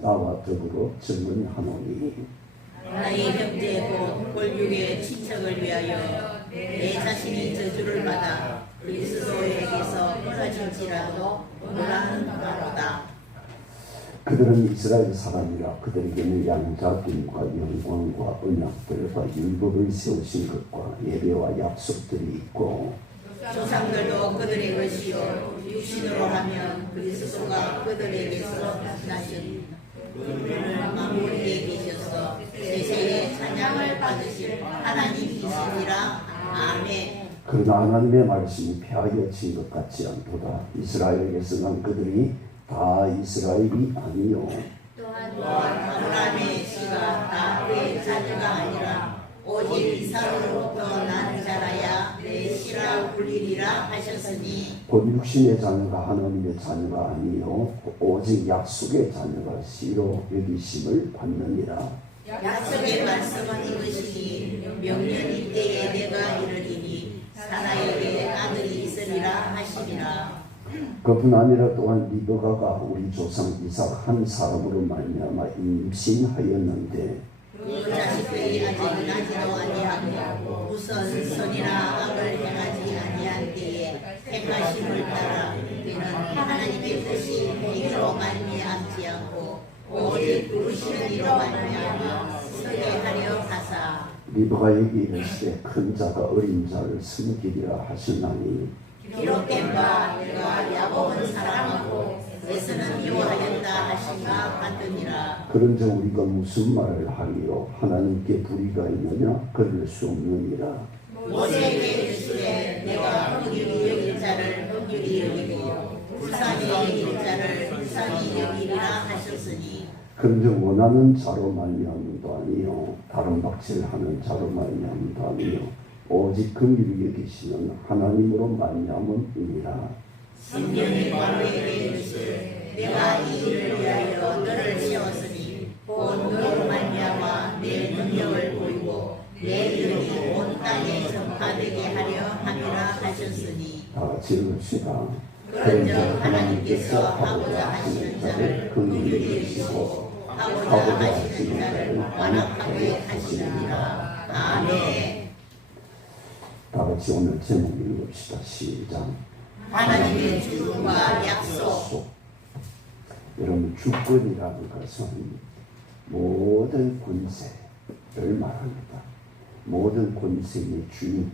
나와 더불어 증언하노니 나의 형제 곧 골육의 친척을 위하여 내 자신이 저주를 받아 그리스도에게서 끊어질지라도 원하는 바로다. 그들은 이스라엘 사람이라 그들에게는 양자됨과 영광과 언약들과 율법을 세우신 것과 예배와 약속들이 있고 조상들도 그들의 것이요 육신으로 하면 그리스도가 그들에게서 나신 그분을 만물에 계셔서 세세에 찬양을 받으실 하나님이시니라. 아멘. 그러나 하나님의 말씀이 폐하여진 것 같지 않도다. 이스라엘에게서 난 그들이 다 이스라엘이 아니요 또한 아브라함의 씨가 다 그의 자녀가 아니라 오직 이삭으로부터 난 자라야 내 씨라 불리리라 하셨으니 곧 육신의 자녀가 하나님의 자녀가 아니요 오직 약속의 자녀가 씨로 여기심을 받느니라. 약속의 말씀은 이것이니 명년 이때에 내가 이르리니 사라에게 아들이 있으리라 하시니라. 그뿐 아니라 또한 리브가가 우리 조상 이삭 한 사람으로 말미암아 임신하였는데 그 자식들이 아직 나지도 아니하고 우선 선이나 악을 행하지 아니한 때에 택하심을 따라 그는 하나님의 뜻이 행위로 말미암지 않고 오직 부르시는 이로 말미암아 서게 하려 하사 리브가에게 이르시되 큰 자가 어린 자를 섬기리라 하셨나니 기록된 바 내가 야곱은 사랑하고 에서는 미워하였다 하신가 같으니라. 그런즉 우리가 무슨 말을 하리요 하나님께 불의가 있느냐 그럴 수 없느니라. 모세에게 이르시되 내가 흑유리 여길 자를 흑유리 여기고 불쌍히 여길 자를 불쌍히 여기리라 하셨으니 그런즉 원하는 자로 말미암음도 아니요 다른 박질하는 자로 말미암음도 아니요 오직 긍휼히 여기시는 하나님으로 말미암음이니라. 심령이 바로에게 이르시되 내가 이 일을 위하여 너를 세웠으니 곧 너로 말미암아 내 능력을 보이고 내 이름이 온 땅에 전파되게 하려 함이라 하셨으니 다 같이 읽읍시다. 그런즉 하나님께서 하고자 하시는 자를 긍휼히 여기시고 하고자 하시는 자를 완악하게 하시느니라. 아멘. 다 같이 오늘 제목 읽읍시다. 시작. 하나님의 주권과 약속. 여러분 주권이라는 것은 모든 권세를 말합니다. 모든 권세의 주인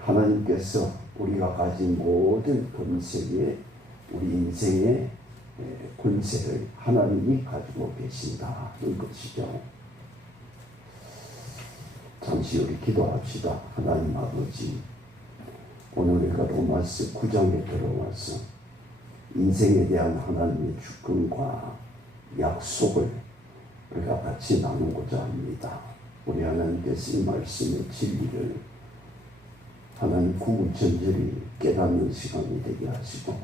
하나님께서 우리가 가진 모든 권세의 우리 인생의 권세를 하나님이 가지고 계신다 이것이죠. 잠시 우리 기도합시다. 하나님 아버지, 오늘 우리가 로마서 9장에 들어와서 인생에 대한 하나님의 주권과 약속을 우리가 같이 나누고자 합니다. 우리 하나님께서 이 말씀의 진리를 하나님 구구절절히 깨닫는 시간이 되게 하시고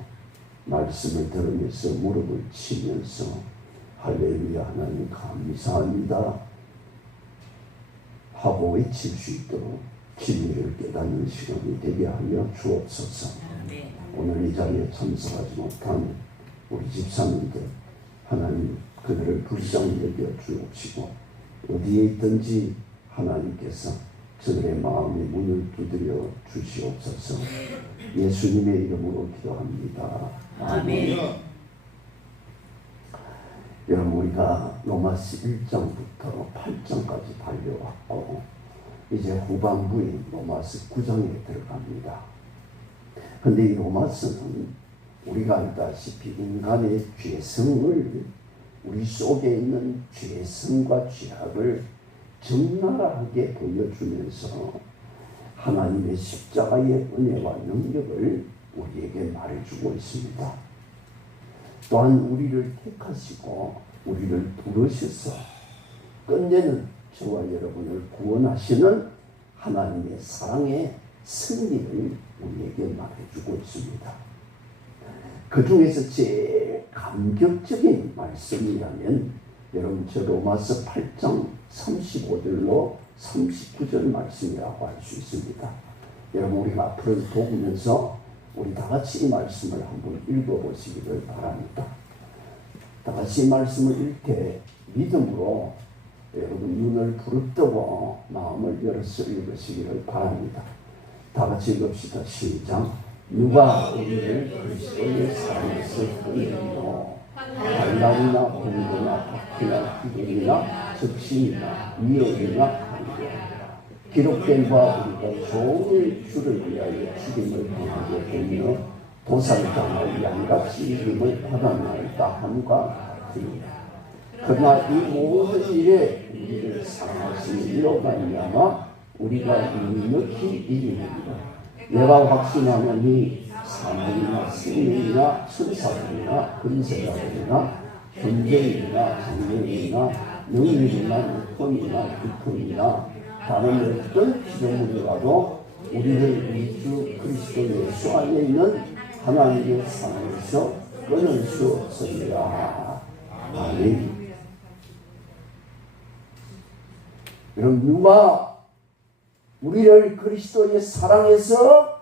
말씀을 들으면서 무릎을 치면서 할렐루야 하나님 감사합니다 하고 외칠 수 있도록 진리를 깨닫는 시간이 되게 하여 주옵소서. 오늘 이 자리에 참석하지 못한 우리 집사님들 하나님 그들을 불쌍히 여겨 주옵시고 어디에 있든지 하나님께서 저들의 마음의 문을 두드려 주시옵소서. 예수님의 이름으로 기도합니다. 아멘. 여러분 우리가 로마서 1장부터 8장까지 달려왔고 이제 후반부인 로마서 9장에 들어갑니다. 그런데 이 로마서는 우리가 알다시피 인간의 죄성을 우리 속에 있는 죄성과 죄악을 적나라하게 보여주면서 하나님의 십자가의 은혜와 능력을 우리에게 말해주고 있습니다. 또한 우리를 택하시고 우리를 부르셔서 끝내는 저와 여러분을 구원하시는 하나님의 사랑의 승리를 우리에게 말해주고 있습니다. 그 중에서 제일 감격적인 말씀이라면 여러분 저 로마서 8장 35절로 39절 말씀이라고 할 수 있습니다. 여러분 우리가 앞으로 보면서 우리 다 같이 이 말씀을 한번 읽어보시기를 바랍니다. 다 같이 말씀을 읽되 믿음으로 여러분 눈을 부릅뜨고 마음을 열어서 읽으시기를 바랍니다. 다 같이 읽읍시다. 시작. 누가 우리를 그리스도의 사랑에서 끊으리요. 환난이나 공고나 박해나 기근이나 적신이나 위협이나 한계나 기록된 바 우리가 종일 주를 위하여 죽임을 당하게 되며 도살당할 양같이 이김을 받아나이다 함과 같으니라. 그러나 이 모든 일에 우리를 사랑하시는 이로 말미암아 우리가 넉넉히 이기느니라. 내가 확신하노니 사망이나 생명이나 천사들이나 근세자들이나 전쟁이나 장면이나 능력이나 육권이나 기품이나 다른 어떤 피조물이라도 우리를 우리 주 그리스도 예수 안에 있는 하나님의 사랑에서 끊을 수 없으리라. 아멘. 여러분, 누가 우리를 그리스도의 사랑에서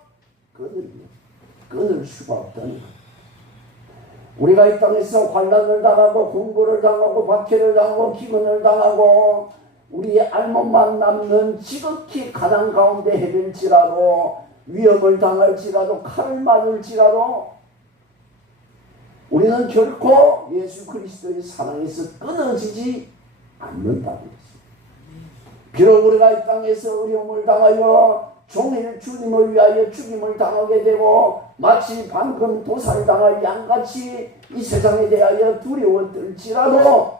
끊을 수가 없다는 것. 우리가 이 땅에서 환난을 당하고 공고를 당하고 박해를 당하고 기근을 당하고 우리의 알몸만 남는 지극히 가난 가운데 헤맬지라도 위험을 당할지라도 칼을 맞을지라도 우리는 결코 예수 그리스도의 사랑에서 끊어지지 않는다는 것입니다. 비록 우리가 이 땅에서 어려움을 당하여 종일 주님을 위하여 죽임을 당하게 되고 마치 방금 도살당할 양같이 이 세상에 대하여 두려워 떨지라도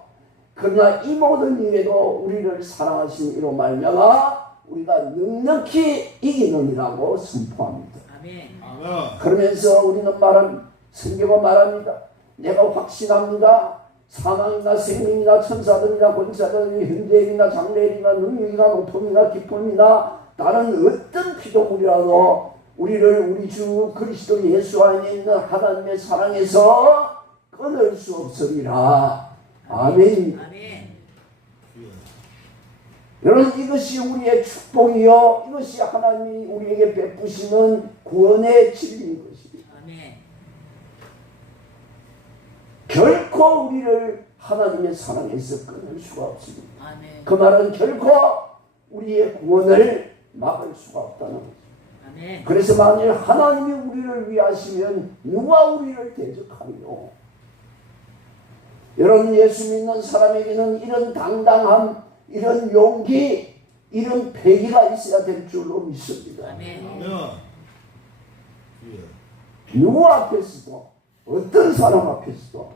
그러나 이 모든 일에도 우리를 사랑하신 이로 말미암아 우리가 넉넉히 이기느니라고 선포합니다. 아멘. 그러면서 우리는 성경은 말합니다. 내가 확신합니다. 사망이나 생명이나 천사들이나 권사들이나 현재일이나 장래일이나 능력이나 높음이나 기쁨이나 다른 어떤 피조물이라도 우리를 우리 주 그리스도 예수 안에 있는 하나님의 사랑에서 끊을 수 없으리라. 아멘. 아멘. 여러분, 이것이 우리의 축복이요, 이것이 하나님이 우리에게 베푸시는 구원의 진리인 것입니다. 아멘. 결코 우리를 하나님의 사랑에서 끊을 수가 없습니다. 아멘. 그 말은 결코 우리의 구원을 막을 수가 없다는 거죠. 아멘. 그래서 만일 하나님이 우리를 위하시면 누가 우리를 대적하리요? 여러분, 예수 믿는 사람에게는 이런 당당함, 이런 용기, 이런 패기가 있어야 될 줄로 믿습니다. 아멘. 누구 앞에서도, 어떤 사람 앞에서도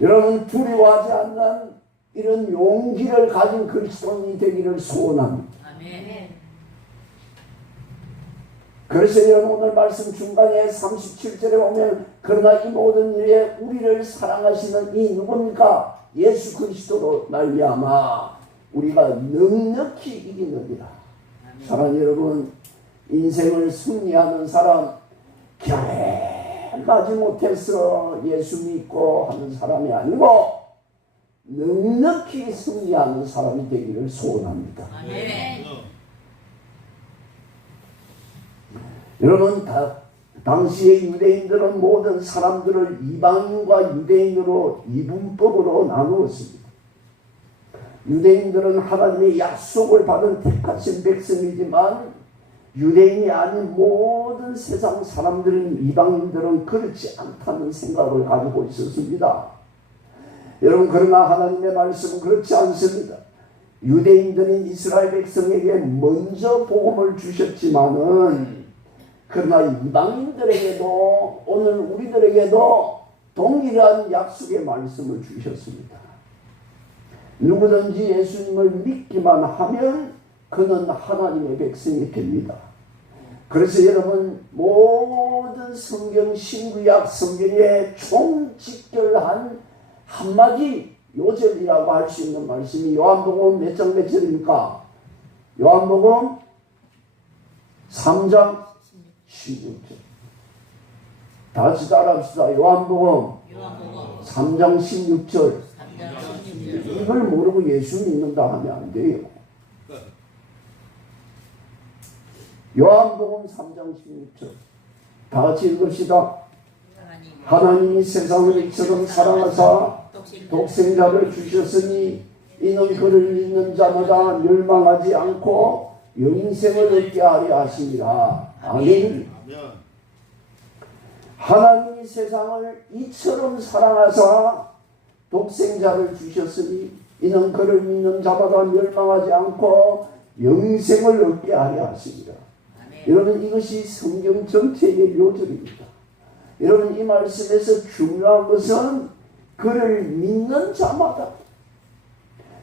여러분 두려워하지 않는 이런 용기를 가진 그리스도인이 되기를 소원합니다. 아멘. 그래서 여러분 오늘 말씀 중간에 37절에 보면 그러나 이 모든 일에 우리를 사랑하시는 이 누굽니까? 예수 그리스도로 말미암아 우리가 넉넉히 이기느니라. 사랑하는 여러분, 인생을 승리하는 사람 결례하지 못해서 예수 믿고 하는 사람이 아니고 넉넉히 승리하는 사람이 되기를 소원합니다. 아멘. 여러분, 당시의 유대인들은 모든 사람들을 이방인과 유대인으로 이분법으로 나누었습니다. 유대인들은 하나님의 약속을 받은 택하신 백성이지만 유대인이 아닌 모든 세상 사람들은, 이방인들은 그렇지 않다는 생각을 가지고 있었습니다. 여러분, 그러나 하나님의 말씀은 그렇지 않습니다. 유대인들인 이스라엘 백성에게 먼저 복음을 주셨지만은 그러나 이방인들에게도, 오늘 우리들에게도 동일한 약속의 말씀을 주셨습니다. 누구든지 예수님을 믿기만 하면 그는 하나님의 백성이 됩니다. 그래서 여러분, 모든 성경, 신구약 성경에 총직결한 한마디 요절이라고 할 수 있는 말씀이 요한복음 몇 장 몇 절입니까? 요한복음 3장 16절. 다 같이 따라합시다. 요한복음 3장 16절. 이걸 모르고 예수 믿는다 하면 안 돼요. 요한복음 3장 16절. 다 같이 읽읍시다. 하나님이 세상을 이처럼 사랑하사 독생자를 주셨으니 이는 그를 믿는 자마다 멸망하지 않고 영생을 얻게 하려 하심이라. 아멘. 하나님이 세상을 이처럼 사랑하사 독생자를 주셨으니 이는 그를 믿는 자마다 멸망하지 않고 영생을 얻게 하려 하십니다. 여러분, 이것이 성경 전체의 요절입니다. 여러분, 이 말씀에서 중요한 것은 그를 믿는 자마다,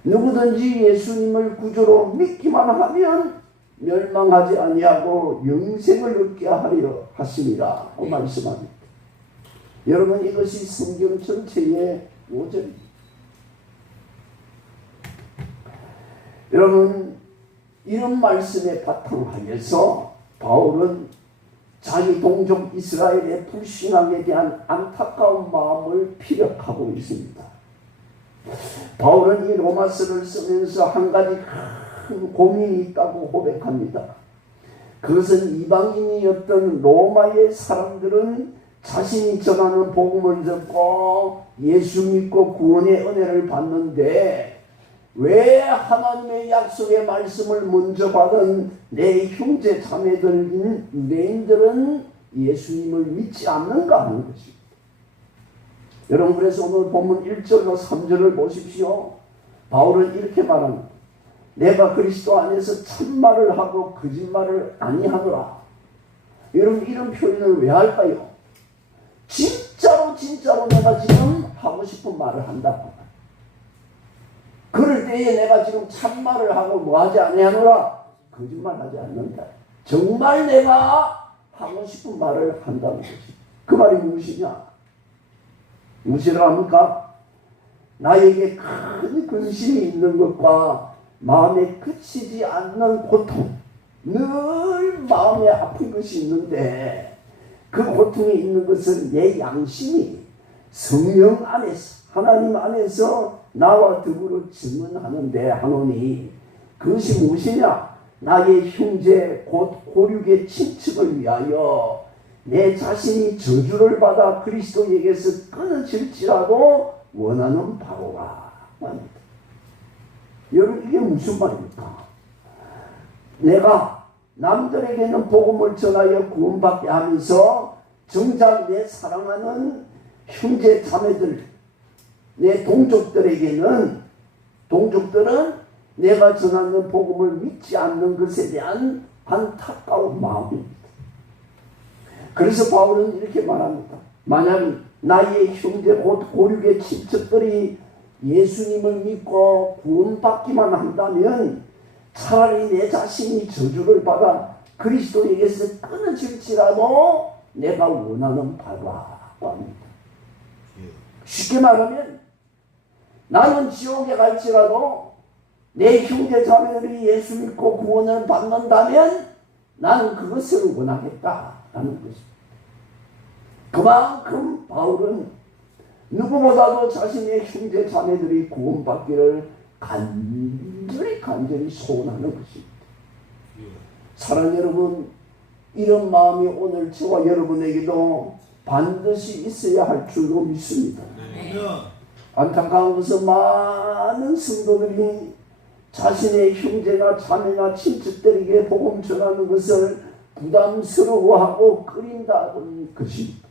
누구든지 예수님을 구주로 믿기만 하면 멸망하지 아니하고 영생을 얻게 하려 하심이라 고 말씀합니다. 여러분, 이것이 성경 전체의 요절입니다. 여러분, 이런 말씀에 바탕하여서 바울은 자기 동족 이스라엘의 불신앙에 대한 안타까운 마음을 피력하고 있습니다. 바울은 이 로마서를 쓰면서 한 가지 큰 고민이 있다고 고백합니다. 그것은 이방인이었던 로마의 사람들은 자신이 전하는 복음을 듣고 예수 믿고 구원의 은혜를 받는데 왜 하나님의 약속의 말씀을 먼저 받은 내 형제 자매들인 유대인들은 예수님을 믿지 않는가 하는 것입니다. 여러분, 그래서 오늘 본문 1절과 3절을 보십시오. 바울은 이렇게 말합니다. 내가 그리스도 안에서 참말을 하고 거짓말을 아니하노라. 여러분, 이런 표현을 왜 할까요? 진짜로 내가 지금 하고 싶은 말을 한다. 그럴 때에 내가 지금 참말을 하고 뭐하지 아니하노라? 거짓말하지 않는다. 정말 내가 하고 싶은 말을 한다는 것이. 그 말이 무엇이냐? 무엇이라 합니까? 나에게 큰 근심이 있는 것과 마음에 그치지 않는 고통, 늘 마음에 아픈 것이 있는데 그 고통이 있는 것은 내 양심이 성령 안에서, 하나님 안에서 나와 더불어 증언하는데 하노니 그것이 무엇이냐? 나의 형제 곧 고륙의 친척을 위하여 내 자신이 저주를 받아 그리스도에게서 끊어질지라도 원하는 바로라 합니다. 여러분, 이게 무슨 말입니까? 내가 남들에게는 복음을 전하여 구원받게 하면서 정작 내 사랑하는 형제 자매들, 내 동족들은 내가 전하는 복음을 믿지 않는 것에 대한 안타까운 마음입니다. 그래서 바울은 이렇게 말합니다. 만약 나의 형제 곧 고륙의 친척들이 예수님을 믿고 구원받기만 한다면 차라리 내 자신이 저주를 받아 그리스도에게서 끊어질지라도 내가 원하는 바라고 합니다. 쉽게 말하면 나는 지옥에 갈지라도 내 형제 자매들이 예수 믿고 구원을 받는다면 나는 그것을 원하겠다라는 것입니다. 그만큼 바울은 누구보다도 자신의 형제 자매들이 구원받기를 간절히 소원하는 것입니다. 사랑하는 여러분, 이런 마음이 오늘 저와 여러분에게도 반드시 있어야 할 줄로 믿습니다. 안타까운 것은 많은 성도들이 자신의 형제나 자매나 친척들에게 복음 전하는 것을 부담스러워하고 꺼린다는 것입니다.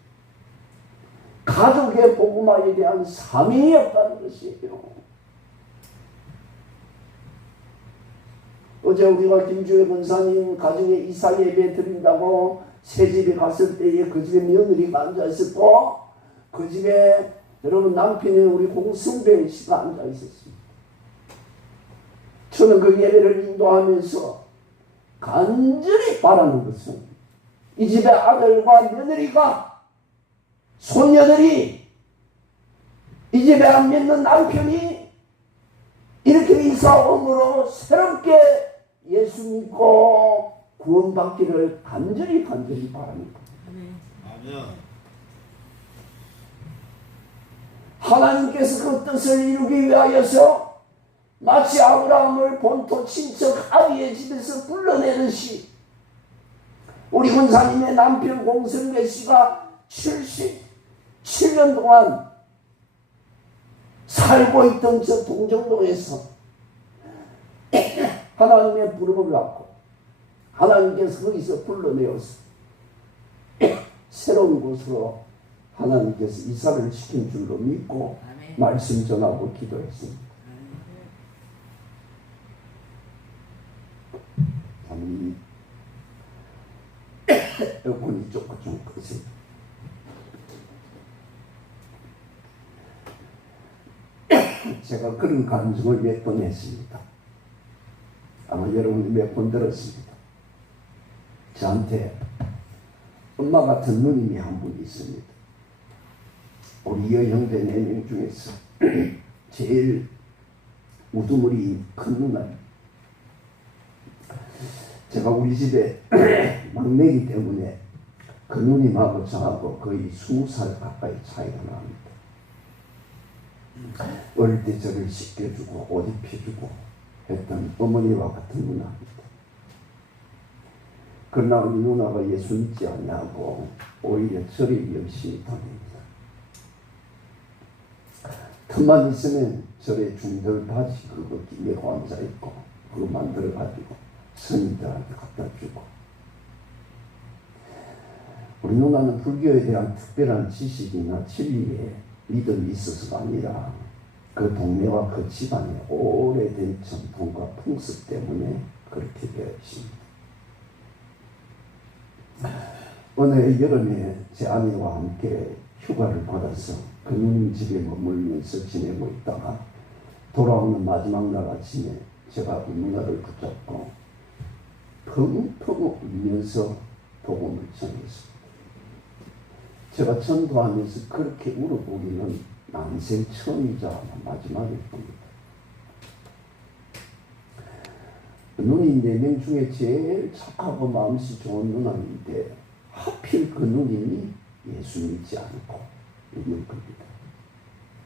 가족의 복음화에 대한 사명이 없다는 것이에요. 어제 우리가 김주혜 권사님 가정에 이사 예배 드린다고 새 집에 갔을 때에 그 집에 며느리가 앉아있었고 그 집에 여러분 남편이 우리 공승배 씨가 앉아있었습니다. 저는 그 예배를 인도하면서 간절히 바라는 것은 이 집의 아들과 며느리가 손녀들이 이 집에 안 믿는 남편이 이렇게 이사옴으로 새롭게 예수 믿고 구원받기를 간절히 바랍니다. 아멘. 하나님께서 그 뜻을 이루기 위하여서 마치 아브라함을 본토 친척 아비의 집에서 불러내듯이 우리 권사님의 남편 공성배 씨가 7년 동안 살고 있던 저 동정동에서 하나님의 부름을 받고 하나님께서 거기서 불러내어서 새로운 곳으로 하나님께서 이사를 시킨 줄로 믿고 말씀 전하고 기도했습니다. 참 에어컨이 조금 좀 크세요. 제가 그런 감정을 몇 번 했습니다. 아마 여러분이 몇 번 들었습니다. 저한테 엄마 같은 누님이 한 분 있습니다. 우리 여형제 4명 중에서 제일 우두머리 큰 누나입니다. 제가 우리 집에 막내이기 때문에 그 누님하고 저하고 거의 20살 가까이 차이가 납니다. 어릴 때 저를 씻겨주고 옷 입혀주고 했던 어머니와 같은 누나입니다. 그러나 우리 누나가 예수 믿지 않냐고 오히려 절에 열심히 다닙니다. 틈만 있으면 절에 중들 바지 그거 메고 앉아있고 그거 만들어가지고 스님들한테 갖다 주고. 우리 누나는 불교에 대한 특별한 지식이나 진리에 믿음이 있어서가 아니라 그 동네와 그 집안의 오래된 전통과 풍습 때문에 그렇게 되어 있습니다. 어느 여름에 제 아내와 함께 휴가를 받아서 그 누님 집에 머물면서 지내고 있다가 돌아오는 마지막 날 아침에 제가 그 누나를 붙잡고 펑펑 울면서 복음을 전했습니다. 제가 전도하면서 그렇게 울어보기는 난생 처음이자 마지막일 겁니다. 누님 4명 중에 제일 착하고 마음씨 좋은 누나인데 하필 그 누님이 예수 믿지 않고 있는 겁니다.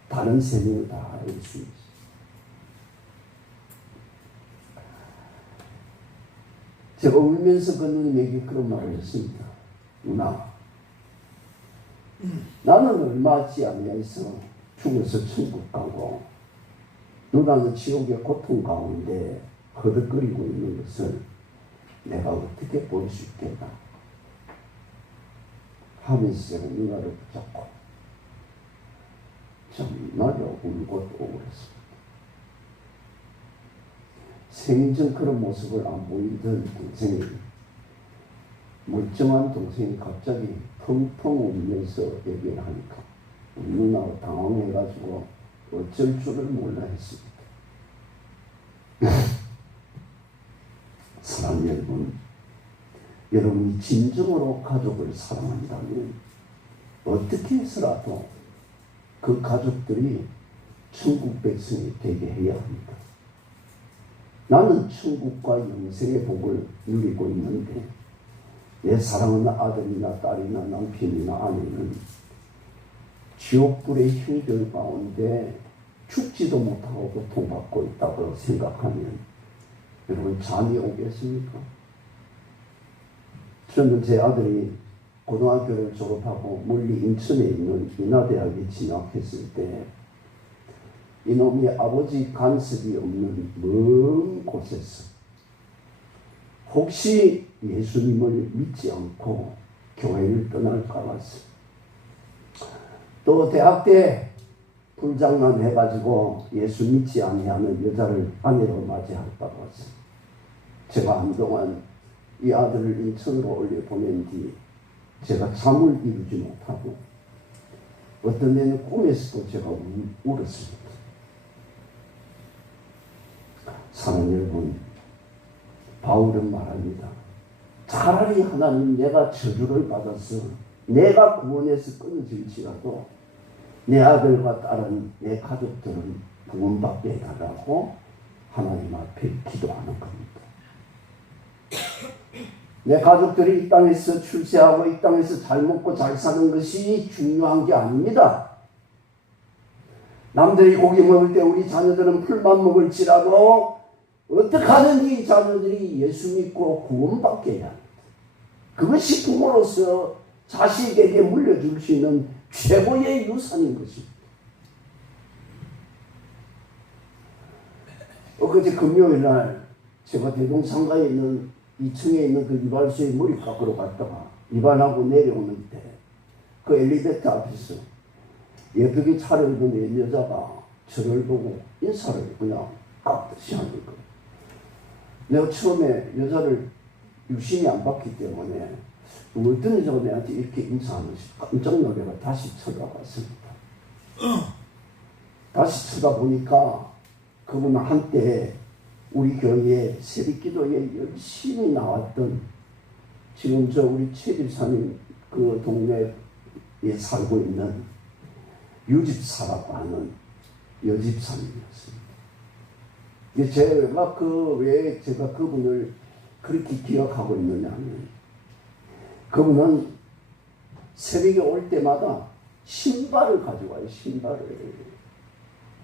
다른 3명은 다 예수 믿지. 제가 울면서 그 누님에게 그런 말을 했습니다. 누나, 나는 얼마 지 아니해서 죽어서 천국 가고 누나는 지옥의 고통 가운데 허덕거리고 있는 것을 내가 어떻게 볼 수 있겠나 하면서 제가 누나를 붙잡고 정말로 울고 또 울었습니다. 생전 그런 모습을 안 보이던 동생이, 멀쩡한 동생이 갑자기 펑펑 울면서 얘기를 하니까 누나가 당황해가지고 어쩔 줄을 몰라 했습니다. 사랑 여러분, 여러분이 진정으로 가족을 사랑한다면 어떻게 해서라도 그 가족들이 천국 백성이 되게 해야 합니다. 나는 천국과 영생의 복을 누리고 있는데 내 사랑하는 아들이나 딸이나 남편이나 아내는 지옥불의 형들 가운데 죽지도 못하고 고통받고 있다고 생각하면 여러분 잠이 오겠습니까? 저는 제 아들이 고등학교를 졸업하고 멀리 인천에 있는 인하대학에 진학했을 때 이놈이 아버지 간섭이 없는 먼 곳에서 혹시 예수님을 믿지 않고 교회를 떠날까 봐서 또 대학 때 불장난 해가지고 예수 믿지 아니하는 여자를 아내로 맞이할까 봐서 제가 한동안 이 아들을 인천으로 올려보낸 뒤 제가 잠을 이루지 못하고 어떤 데는 꿈에서도 제가 울었습니다. 사랑하는 여러분, 바울은 말합니다. 차라리 하나님 내가 저주를 받아서 내가 구원해서 끊어질지라도 내 아들과 딸은 내 가족들은 구원받게 해달라고 하나님 앞에 기도하는 겁니다. 내 가족들이 이 땅에서 출세하고 이 땅에서 잘 먹고 잘 사는 것이 중요한 게 아닙니다. 남들이 고기 먹을 때 우리 자녀들은 풀만 먹을지라도 어떻게 하든지 자녀들이 예수 믿고 구원받게 해야 합니다. 그것이 부모로서 자식에게 물려줄 수 있는 최고의 유산인 것입니다. 엊그제 금요일 날 제가 대동상가에 있는 2층에 있는 그 이발소에 머리 깎으러 갔다가 이발하고 내려오는데 그 엘리베이터 앞에서 예쁘게 차려입은 옛 여자가 저를 보고 인사를 그냥 깍듯이 하는 거예요. 내가 처음에 여자를 유심히 안 봤기 때문에 어떤 여자가 내한테 이렇게 인사하는지 깜짝 놀래가 다시 쳐다봤습니다. 다시 쳐다보니까 그분은 한때 우리 교회에 새벽기도에 열심히 나왔던 지금 저 우리 최 집사님 그 동네에 살고 있는 유집사라고 하는 여집사님이었습니다. 제가 왜 제가 그분을 그렇게 기억하고 있느냐면 그분은 새벽에 올 때마다 신발을 가져와요.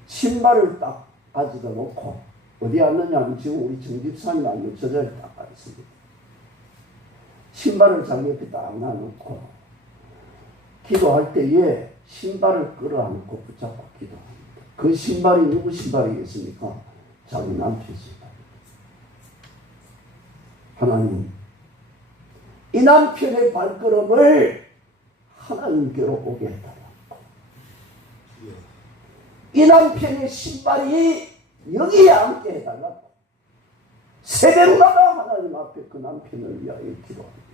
신발을 딱 가져다 놓고 어디 앉느냐면 지금 우리 정집사님 앉는 저 자리에 딱 앉습니다. 신발을 자기 옆에 딱 놔놓고 기도할 때에 신발을 끌어안고 붙잡고 기도합니다. 그 신발이 누구 신발이겠습니까? 자기 남편 신발. 하나님, 이 남편의 발걸음을 하나님께로 오게 해달라고. 이 남편의 신발이 여기에 앉게 해달라고. 새벽마다 하나님 앞에 그 남편을 위하여 기도합니다.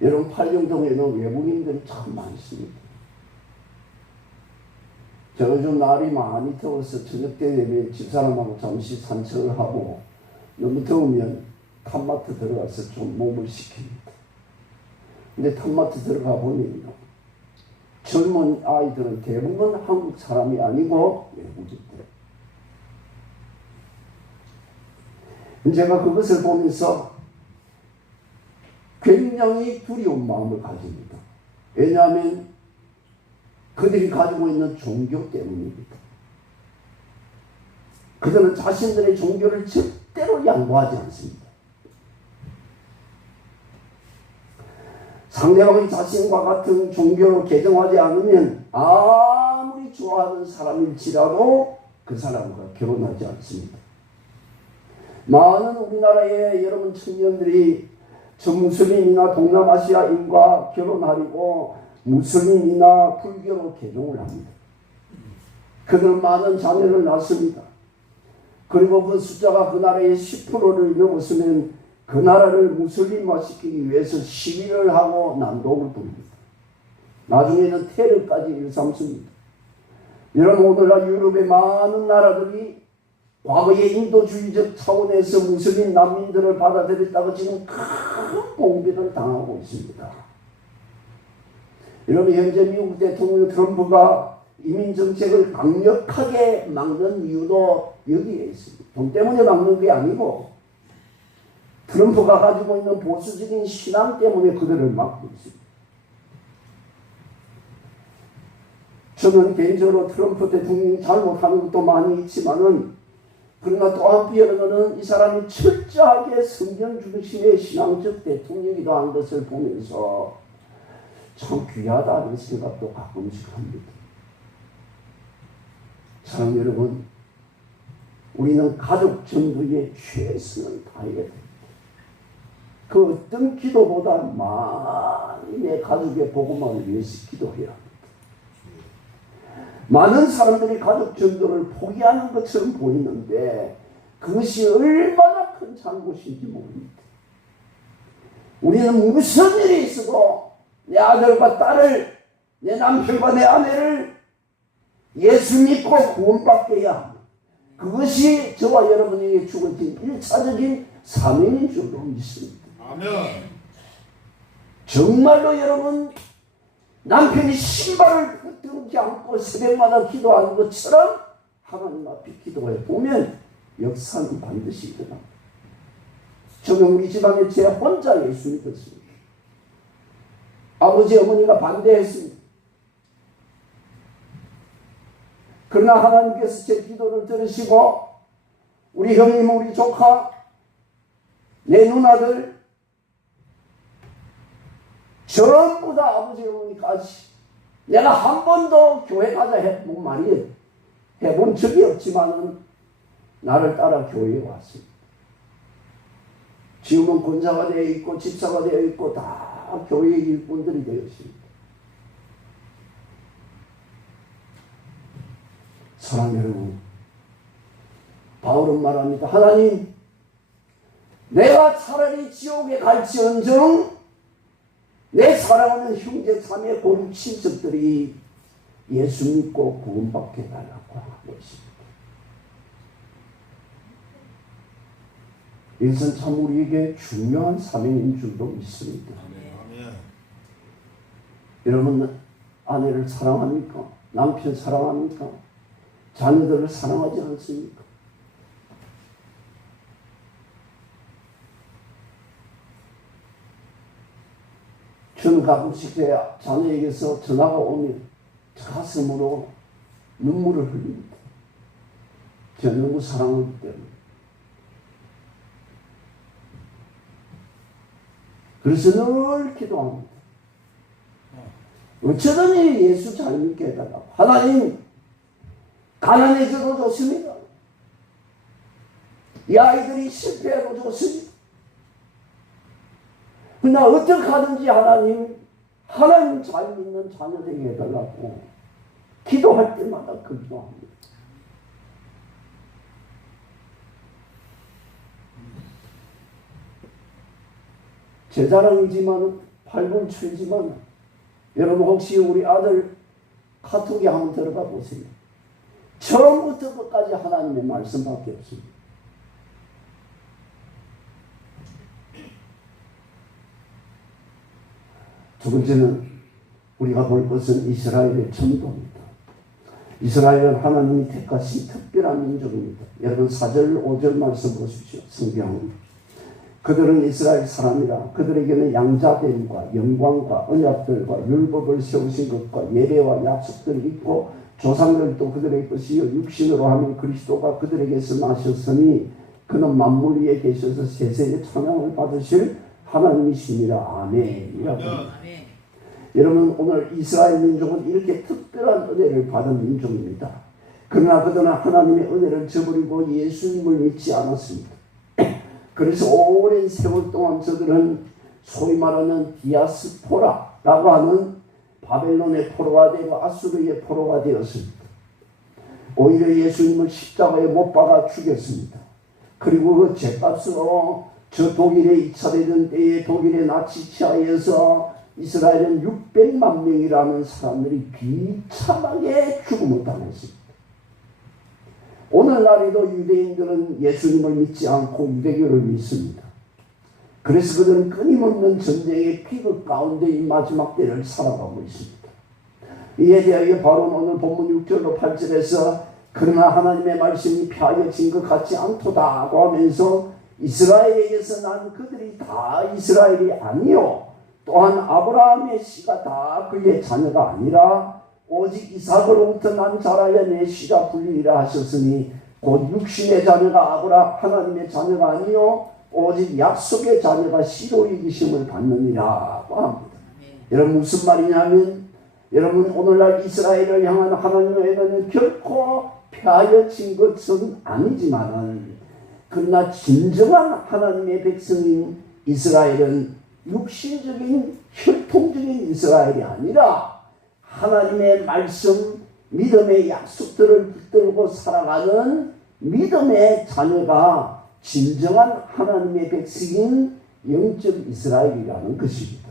여러분, 팔경동에는 외국인들이 참 많습니다. 저 요즘 날이 많이 더워서 저녁 때 되면 집사람하고 잠시 산책을 하고 너무 더우면 탑마트 들어가서 좀 몸을 식힙니다. 근데 탑마트 들어가 보면요, 젊은 아이들은 대부분 한국 사람이 아니고 외국인들. 제가 그것을 보면서 굉장히 두려운 마음을 가집니다. 왜냐하면 그들이 가지고 있는 종교 때문입니다. 그들은 자신들의 종교를 절대로 양보하지 않습니다. 상대방이 자신과 같은 종교로 개정하지 않으면 아무리 좋아하는 사람일지라도 그 사람과 결혼하지 않습니다. 많은 우리나라의 여러분 청년들이 저 무슬림이나 동남아시아인과 결혼하려고 무슬림이나 불교로 개종을 합니다. 그들은 많은 자녀를 낳습니다. 그리고 그 숫자가 그 나라의 10%를 넘었으면 그 나라를 무슬림화시키기 위해서 시위를 하고 난동을 부립니다. 나중에는 테러까지 일삼습니다. 이런 오늘날 유럽의 많은 나라들이 과거의 인도주의적 차원에서 무슬림 난민들을 받아들였다가 지금 큰 봉변을 당하고 있습니다. 여러분, 현재 미국 대통령 트럼프가 이민정책을 강력하게 막는 이유도 여기에 있습니다. 돈 때문에 막는 게 아니고 트럼프가 가지고 있는 보수적인 신앙 때문에 그들을 막고 있습니다. 저는 개인적으로 트럼프 대통령이 잘못하는 것도 많이 있지만은, 그러나 또 한편으로는 이 사람이 철저하게 성경 중심의 신앙적 대통령이기도 한 것을 보면서 참 귀하다는 생각도 가끔씩 합니다. 사랑 여러분, 우리는 가족 전도에 최선을 다해야 됩니다. 그 어떤 기도보다 많이 내 가족의 복음을 위해서 기도해야 합니다. 많은 사람들이 가족 전도를 포기하는 것처럼 보이는데 그것이 얼마나 큰 잘못인지 모릅니다. 우리는 무슨 일이 있어도 내 아들과 딸을, 내 남편과 내 아내를 예수 믿고 구원받게 해야 합니다. 그것이 저와 여러분에게 주어진 1차적인 사명인 줄로 믿습니다. 아멘. 정말로 여러분, 남편이 신발을 붙들지 않고 새벽마다 기도하는 것처럼 하나님 앞에 기도해 보면 역사는 반드시 일어납니다. 저는 우리 집안에 제 혼자 예수 믿었습니다. 아버지 어머니가 반대했습니다. 그러나 하나님께서 제 기도를 들으시고 우리 형님, 우리 조카, 내 누나들 전부 다 아버지 어머니까지 내가 한 번도 교회 가자 해본 말이 해본 적이 없지만은 나를 따라 교회에 왔습니다. 지금은 권사가 되어 있고 집사가 되어 있고 다 교회의 일꾼들이 되어 있습니다. 사랑하는 여러분, 바울은 말합니다. 하나님, 내가 차라리 지옥에 갈지언정 내 사랑하는 형제 자매 고륙 친척들이 예수 믿고 구원받게 해달라고 하고 있습니다. 이것은 참 우리에게 중요한 사명인 줄도 믿습니다. 여러분, 아내를 사랑합니까? 남편 사랑합니까? 자녀들을 사랑하지 않습니까? 저는 가끔씩 제 자녀에게서 전화가 오면 가슴으로 눈물을 흘립니다. 제가 너무 사랑하기 때문에. 그래서 늘 기도합니다. 어쩌든지 예수 잘 믿게 해달라고. 하나님, 가난해져도 좋습니다. 이 아이들이 실패해도 좋습니다. 그러나 어떻게 하든지 하나님 잘 믿는 자녀 되게 해달라고 기도할 때마다 그 기도합니다. 제 자랑이지만 팔불출이지만 여러분 혹시 우리 아들 카톡에 한번 들어가 보세요. 처음부터 끝까지 하나님의 말씀밖에 없습니다. 두 번째는 우리가 볼 것은 이스라엘의 전도입니다. 이스라엘은 하나님이 택하신 특별한 민족입니다. 여러분 4절 5절 말씀 보십시오. 성경. 그들은 이스라엘 사람이라 그들에게는 양자됨과 영광과 언약들과 율법을 세우신 것과 예배와 약속들이 있고 조상들도 그들의 것이요 육신으로 하면 그리스도가 그들에게서 나셨으니 그는 만물 위에 계셔서 세세의 찬양을 받으실 하나님이시니라. 아멘. 여러분 오늘 이스라엘 민족은 이렇게 특별한 은혜를 받은 민족입니다. 그러나 그들은 하나님의 은혜를 저버리고 예수님을 믿지 않았습니다. 그래서 오랜 세월 동안 저들은 소위 말하는 디아스포라라고 하는 바벨론의 포로가 되고 아수르의 포로가 되었습니다. 오히려 예수님을 십자가에 못 박아 죽였습니다. 그리고 그 죄값으로 저 독일에 2차 대전 때에 독일의 나치 치하에서 이스라엘은 600만 명이라는 사람들이 비참하게 죽음을 당했습니다. 오늘날에도 유대인들은 예수님을 믿지 않고 유대교를 믿습니다. 그래서 그들은 끊임없는 전쟁의 비극 가운데 이 마지막 때를 살아가고 있습니다. 이에 대하여 바로 오늘 본문 6절로 8절에서 그러나 하나님의 말씀이 폐하여진 것 같지 않도다고 하면서 이스라엘에게서 난 그들이 다 이스라엘이 아니요 또한 아브라함의 씨가 다 그의 자녀가 아니라 오직 이삭으로부터 난 자라야 내 씨가 불리리라 하셨으니 곧 육신의 자녀가 하나님의 자녀가 아니요 오직 약속의 자녀가 씨로 이기심을 받느니라고 합니다. 여러분 무슨 말이냐면 여러분 오늘날 이스라엘을 향한 하나님의 은혜는 결코 폐하여진 것은 아니지만은 그러나 진정한 하나님의 백성인 이스라엘은 육신적인 혈통적인 이스라엘이 아니라 하나님의 말씀, 믿음의 약속들을 붙들고 살아가는 믿음의 자녀가 진정한 하나님의 백성인 영적 이스라엘이라는 것입니다.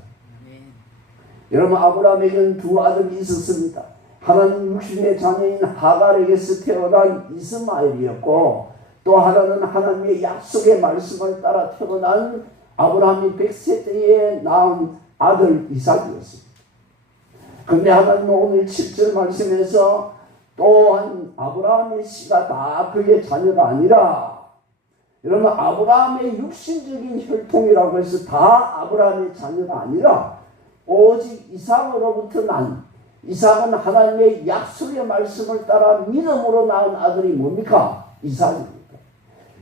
여러분 아브라함에게는 두 아들이 있었습니다. 하나는 육신의 자녀인 하갈에게서 태어난 이스마엘이었고 또 하나는 하나님의 약속의 말씀을 따라 태어난 아브라함이 100세 때에 낳은 아들 이삭이었습니다. 그런데 하나님은 오늘 7절 말씀에서 또한 아브라함의 씨가 다 그의 자녀가 아니라 여러분 아브라함의 육신적인 혈통이라고 해서 다 아브라함의 자녀가 아니라 오직 이삭으로부터 난 이삭은 하나님의 약속의 말씀을 따라 믿음으로 낳은 아들이 뭡니까? 이삭입니다.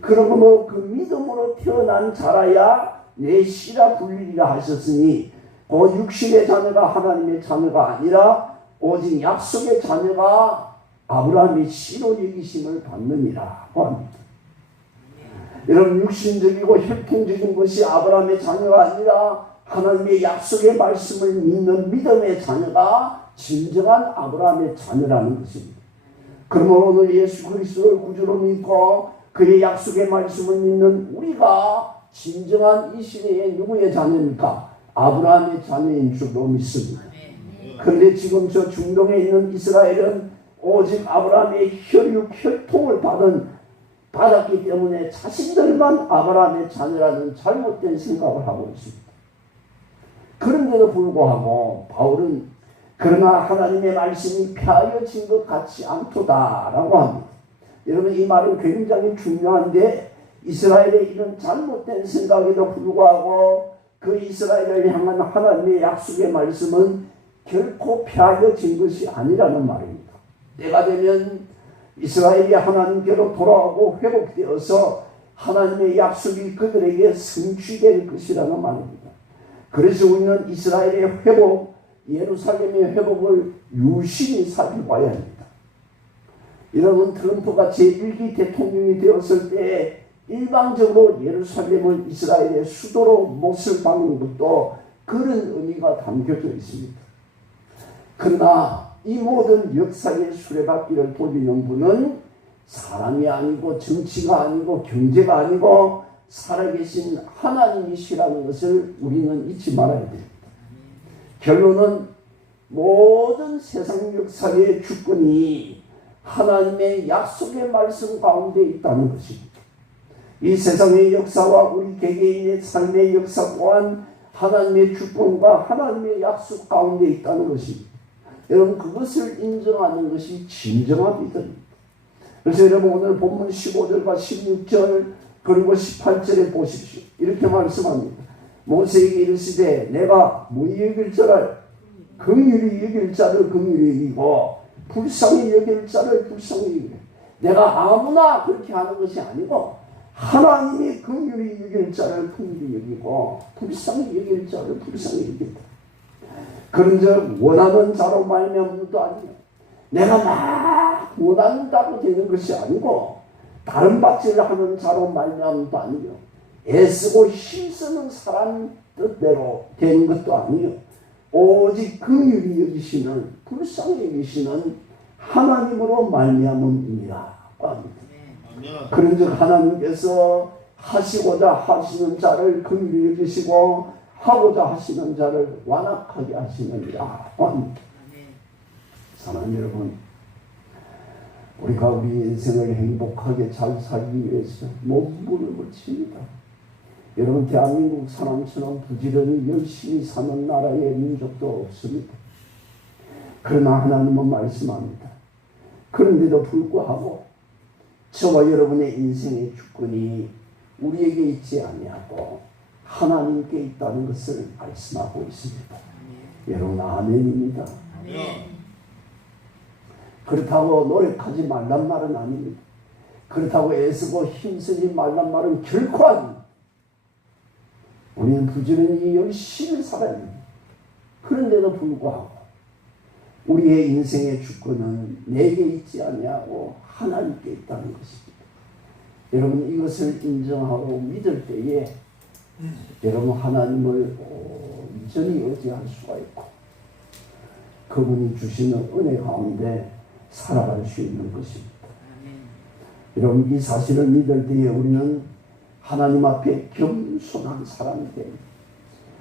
그러므로 그 믿음으로 태어난 자라야 내 씨라 불리리라 하셨으니 그 육신의 자녀가 하나님의 자녀가 아니라 오직 약속의 자녀가 아브라함의 씨로 여기심을 받느니라고 합니다. 여러분, 육신적이고 혈통적인 것이 아브라함의 자녀가 아니라 하나님의 약속의 말씀을 믿는 믿음의 자녀가 진정한 아브라함의 자녀라는 것입니다. 그러면 오늘 예수 그리스도를 구주로 믿고 그의 약속의 말씀을 믿는 우리가 진정한 이 시대의 누구의 자녀입니까? 아브라함의 자녀인 줄로 믿습니다. 그런데 지금 저 중동에 있는 이스라엘은 오직 아브라함의 혈육, 혈통을 받았기 때문에 자신들만 아브라함의 자녀라는 잘못된 생각을 하고 있습니다. 그런데도 불구하고 바울은 그러나 하나님의 말씀이 폐하여진 것 같지 않도다라고 합니다. 여러분, 이 말은 굉장히 중요한데 이스라엘의 이런 잘못된 생각에도 불구하고 그 이스라엘을 향한 하나님의 약속의 말씀은 결코 폐하여진 것이 아니라는 말입니다. 때가 되면 이스라엘이 하나님께로 돌아오고 회복되어서 하나님의 약속이 그들에게 성취될 것이라는 말입니다. 그래서 우리는 이스라엘의 회복, 예루살렘의 회복을 유심히 살펴봐야 합니다. 여러분, 트럼프가 제1기 대통령이 되었을 때 일방적으로 예루살렘을 이스라엘의 수도로 못을 박는 것도 그런 의미가 담겨져 있습니다. 그러나 이 모든 역사의 수레바퀴를 돌리는 분은 사람이 아니고 정치가 아니고 경제가 아니고 살아계신 하나님이시라는 것을 우리는 잊지 말아야 됩니다. 결론은 모든 세상 역사의 주권이 하나님의 약속의 말씀 가운데 있다는 것입니다. 이 세상의 역사와 우리 개개인의 삶의 역사 또한 하나님의 주권과 하나님의 약속 가운데 있다는 것입니다. 여러분, 그것을 인정하는 것이 진정한 믿음입니다. 그래서 여러분, 오늘 본문 15절과 16절 그리고 18절에 보십시오. 이렇게 말씀합니다. 모세에게 이르시되 내가 무의 여길 자를 긍휼히 여길 자를 긍휼히 여기고 불쌍히 여길 자를 불쌍히 여기래. 내가 아무나 그렇게 하는 것이 아니고 하나님이 긍휼히 여길 자를 긍휼히 여기고 불쌍히 여길 자를 불쌍히 여긴다. 그런즉 원하는 자로 말미암은 것도 아니에요. 내가 막 원한다고 되는 것이 아니고 다른 밭을 하는 자로 말미암은 것도 아니에요. 애쓰고 힘쓰는 사람 뜻대로 되는 것도 아니에요. 오직 긍휼히 여기시는 불쌍히 여기시는 하나님으로 말미암음이니라 합니다. 그런즉 하나님께서 하시고자 하시는 자를 긍휼히 여기시고 하고자 하시는 자를 완악하게 하시느니라 합니다. 사랑하는 여러분, 우리가 우리 인생을 행복하게 잘 살기 위해서 몸부림을 칩니다. 여러분, 대한민국 사람처럼 부지런히 열심히 사는 나라의 민족도 없습니다. 그러나 하나님은 말씀합니다. 그런데도 불구하고 저와 여러분의 인생의 주권이 우리에게 있지 아니하고 하나님께 있다는 것을 말씀하고 있습니다. 여러분, 아멘입니다. 그렇다고 노력하지 말란 말은 아닙니다. 그렇다고 애쓰고 힘쓰지 말란 말은 결코 아닙니다. 우리는 부지런히 열심히 살아야 합니다. 그런데도 불구하고 우리의 인생의 주권은 내게 있지 아니하고 하나님께 있다는 것입니다. 여러분, 이것을 인정하고 믿을 때에 여러분, 하나님을 온전히 의지할 수가 있고 그분이 주시는 은혜 가운데 살아갈 수 있는 것입니다. 여러분, 이 사실을 믿을 때에 우리는 하나님 앞에 겸손한 사람이 됩니다.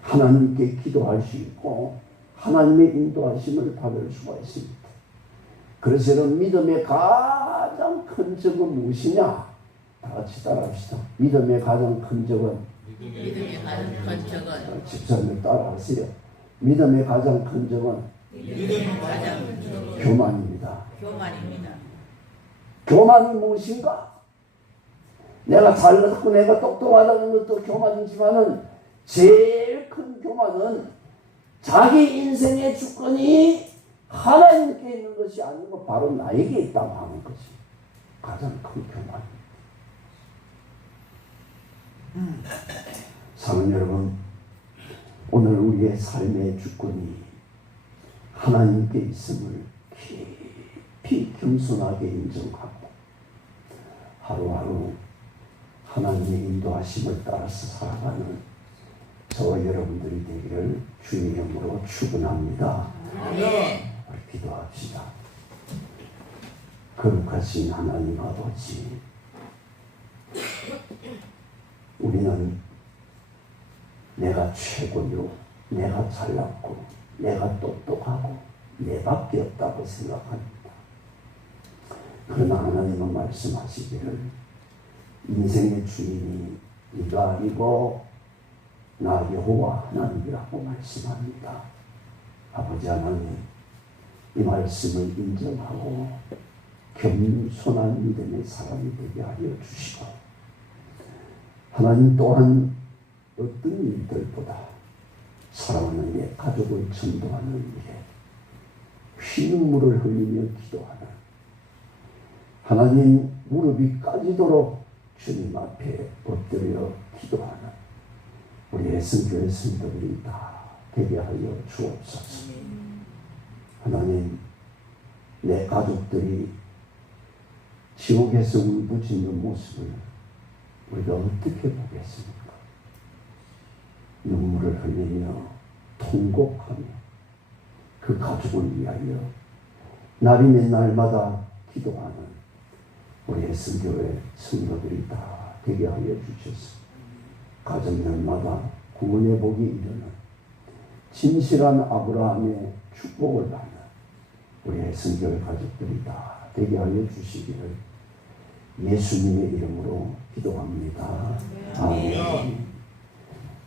하나님께 기도할 수 있고 하나님의 인도하심을 받을 수가 있습니다. 그래서 여러분, 믿음의 가장 큰 적은 무엇이냐? 다 같이 따라합시다. 믿음의 가장 큰 적은 집사님 따라하세요. 믿음의 가장 큰 적은 교만입니다. 교만이 무엇인가? 내가 잘났고 내가 똑똑하다는 것도 교만이지만은 제일 큰 교만은 자기 인생의 주권이 하나님께 있는 것이 아니고 바로 나에게 있다고 하는 것이 가장 큰 교만입니다. 사랑하는 여러분, 오늘 우리의 삶의 주권이 하나님께 있음을 깊이 겸손하게 인정하고 하루하루 하나님의 인도하심을 따라서 살아가는 저와 여러분들이 되기를 주의 이름으로 축원합니다. 우리 기도합시다. 거룩하신 하나님 아버지, 우리는 내가 최고요, 내가 잘났고 내가 똑똑하고 내밖에 없다고 생각합니다. 그러나 하나님은 말씀하시기를 인생의 주인이 네가 아니고 나 여호와 하나님이라고 말씀합니다. 아버지 하나님, 이 말씀을 인정하고 겸손한 믿음의 사람이 되게 하여 주시고, 하나님 또한 어떤 일들보다 사랑하는 내 가족을 전도하는 일에 피눈물을 흘리며 기도하는, 하나님 무릎이 까지도록 주님 앞에 엎드려 기도하는 우리 애성교회 성도들이 다 되게 하여 주옵소서. 하나님, 내 가족들이 지옥에서 울부짖는 모습을 우리가 어떻게 보겠습니까? 눈물을 흘리며 통곡하며 그 가족을 위하여 날이면 날마다 기도하는 우리 애성교회 성도들이 다 되게 하여 주셔서 가정년마다 구원의 복이 이르는 진실한 아브라함의 축복을 받는 우리 애성교회 가족들이 다 되게 하여 주시기를 예수님의 이름으로 기도합니다. 아멘.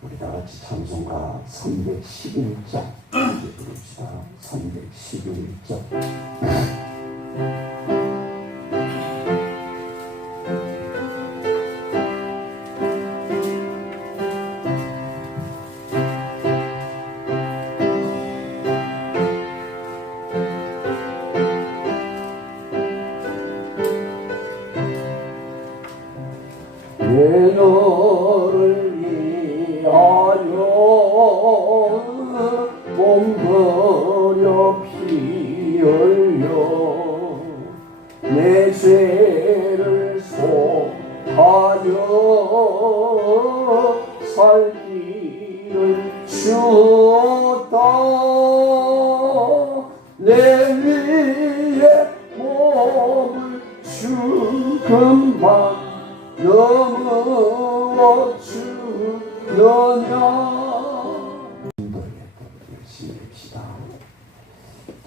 우리 다 같이 찬송가 311장 부릅시다. 311장. 내 너를 위하여 몸 버려 피 흘려 내 죄를 속하여 살 길을 주었다. 내 위에 몸을 죽음만 넘어 주느냐. 열심히 합시다.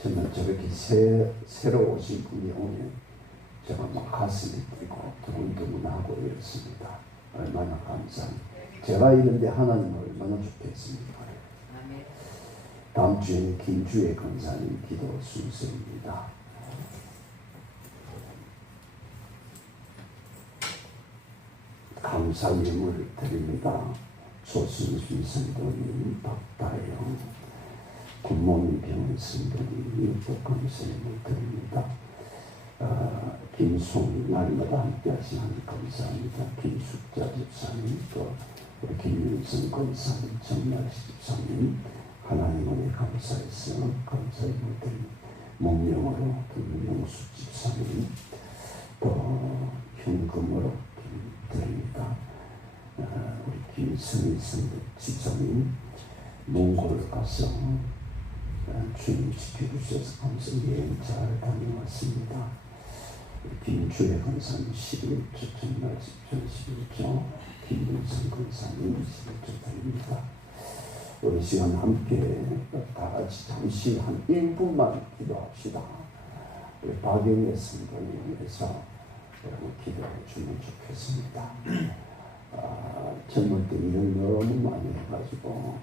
저는 저렇게 새로 오신 분이 오면 제가 막 가슴이 뛰고 두근두근하고 이렇습니다. 얼마나 감사합니다. 제가 이런데 하나님 얼마나 좋겠습니까? 다음 주에는 김주혜 권사님 기도 순서입니다. 감사 예물을 드립니다. 조순순 성도님, 박다영, 굿모닝 병원 성도님, 또 감사 예물 드립니다. 김송 날마다 함께 하시는 감사합니다. 김숙자 집사님, 또 우리 김윤성 권사님, 정말시 집사님, 하나님 은혜 감사해서 감사 예물 드립니다. 목명으로 김명수 집사님, 또 현금으로 드립니다. 우리 김성희 집사님 몽골 가서 주님 지켜주셔서 감사 여행 잘 다녀왔습니다. 김주혜 권사님 11조, 정말 집전 11조, 김윤성 권사님 11조 드립니다. 우리 시간 함께 다 같이 잠시 한 1분만 기도합시다. 우리 박영애 성도님 위해서 여러분 기도해 주면 좋겠습니다. 젊을 때 일을 너무 많이 해가지고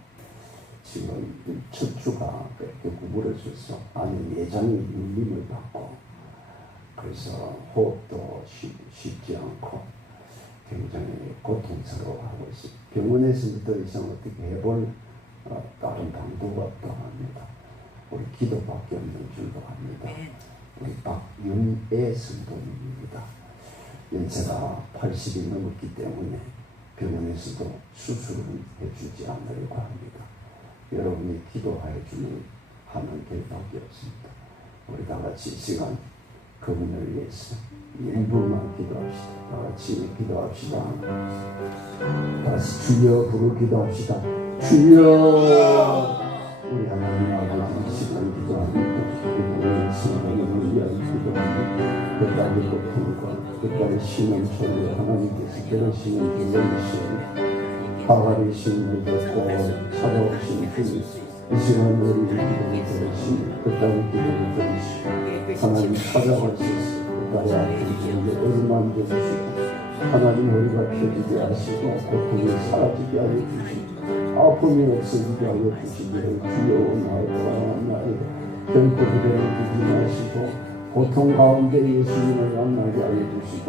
지금 첫 주가 이렇게 구부러져서 안에 내장이 눌림을 받고 그래서 호흡도 쉽지 않고 굉장히 고통스러워하고 있습니다. 병원에서부터 이상 어떻게 해볼 다른 방도가 없다고 합니다. 우리 기도밖에 없는 줄도 합니다. 우리 박윤애 성도님입니다. 연세가 80이 넘었기 때문에 병원에서도 수술은 해주지 않으려고 합니다. 여러분이 기도하여 주는 하는 길밖에 없습니다. 우리 다 같이 이 시간 그분을 위해서 1분만 기도합시다. 다 같이 기도합시다. 다시 주여 부르 기도합시다. 주여. 우리 하나님 아버지 이 시간 기도합니다. 우리 성도님을 위하여 기도합니다. 그 딸의 고통과 그 딸의 신음 소리에 하나님께서 들으시는 기도이시오. 하갈의 신음을 듣고 찾아오신 주님, 이 시간 우리 기도를 들으시니 그 딸의 기도를 들으시고 하나님 찾아가셔서 그 딸의 아픈 주님을 얼만져 주시고 하나님 머리가 펴지게 하시고 고통이 사라지게 하여 주시고 아픔이 없어지게 하여 주시기를 주여 원하옵나이다. 결코 그대를 두지 마시고 고통 가운데 예수님을 만나게 하여 주시고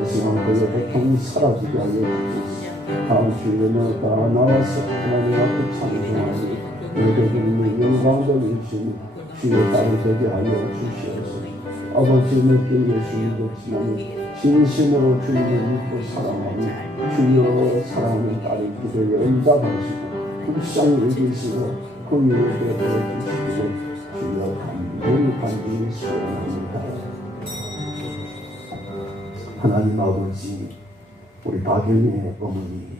이 시간 그의 고통이 사라지게 하여 주시고 다음 주에는 다 나와서 하나님 앞에 찬송하니 너에게 있는 영광도 주시니 주의 딸이 되게 하여 주시옵소서. 아버지 늦게 예수님 뵙지만 진심으로 주님을 믿고 사랑하니 주여 사랑하는 딸의 기도에 응답하시고 불쌍히 여기시고 그 위에 되어주시기를 주여 간절히 소원합니다. 하나님 아버지, 우리 박영의 어머니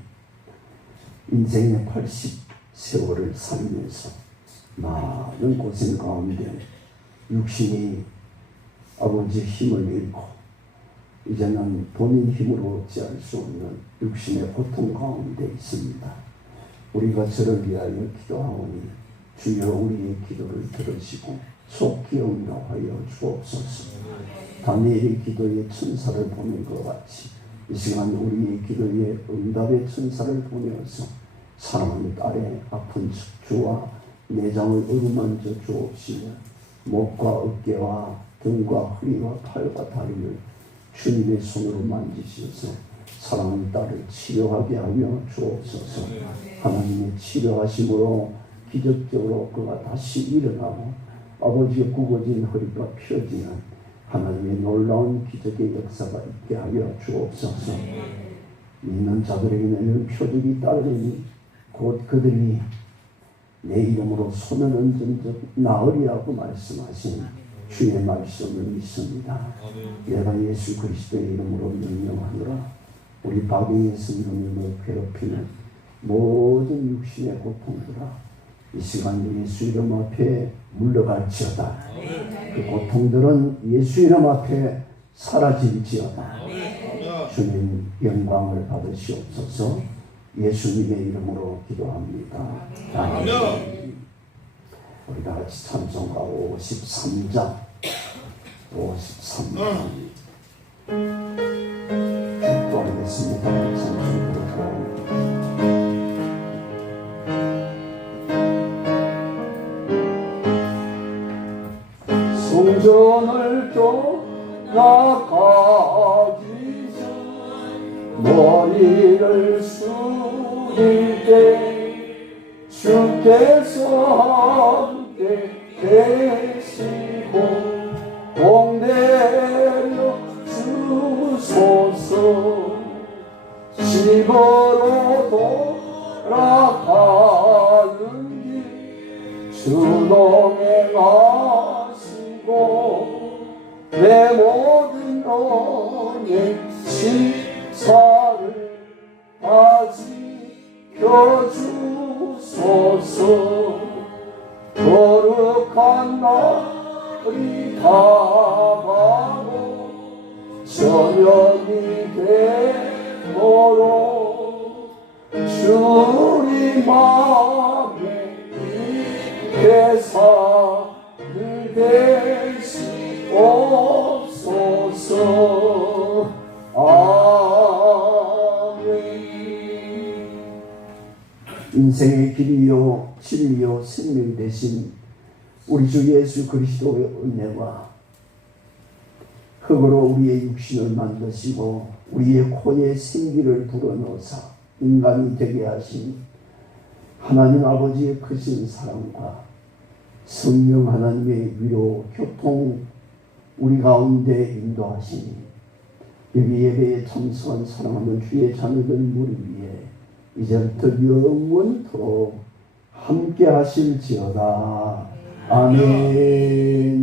인생의 80세월을 살면서 많은 고생 가운데 육신이 아버지 힘을 잃고 이제는 본인 힘으로 어찌할 수 없는 육신의 고통 가운데 있습니다. 우리가 저를 위하여 기도하오니 주여 우리의 기도를 들으시고 속히 응답하여 주옵소서. 다니엘의 기도에 천사를 보낸 것 같이 이 시간 우리의 기도에 응답의 천사를 보내어서 사랑하는 딸의 아픈 척추와 내장을 어루만져 주옵시며 목과 어깨와 등과 허리와 팔과 다리를 주님의 손으로 만지셔서 사랑하는 딸을 치료하게 하며 주옵소서. 하나님의 치료하심으로 기적적으로 그가 다시 일어나고 아버지의 굽어진 허리가 펴지는 하나님의 놀라운 기적의 역사가 있게 하여 주옵소서. 믿는 자들에게는 이런 표적이 따르니 곧 그들이 내 이름으로 손을 얹은 적 나으리라고 말씀하신 주의 말씀을 믿습니다. 내가 예수 그리스도의 이름으로 명령하노라. 우리 박영의 성도님을 괴롭히는 모든 육신의 고통들아 이 시간 예수 이름 앞에 물러갈지어다. 그 고통들은 예수 이름 앞에 사라질지어다. 주님 영광을 받으시옵소서. 예수님의 이름으로 기도합니다. 아멘. 우리 다 같이 찬송가 53장 기도하겠습니다. 찬송 부르고 성전을 떠나가기 전 머리를 숙일 때 주께서 함께 계시고 공내려 주소서. 집으로 돌아가는 길 주동행하시고 내 모든 언행 식사를 다 지켜주소서. 거룩한 날이 다가고 저녁이 되도록 주님 맘에 있게 살게 되시옵소서. 아멘. 인생의 길이요 진리요 생명이 되신 우리 주 예수 그리스도의 은혜와 흙으로 우리의 육신을 만드시고 우리의 코에 생기를 불어넣어서 인간이 되게 하신 하나님 아버지의 크신 사랑과 성령 하나님의 위로 교통 우리 가운데 인도하시니 여기 예배에 참석한 사랑하는 주의 자녀들 무리 위에 이제부터 영원토록 함께 하실지어다. 아멘.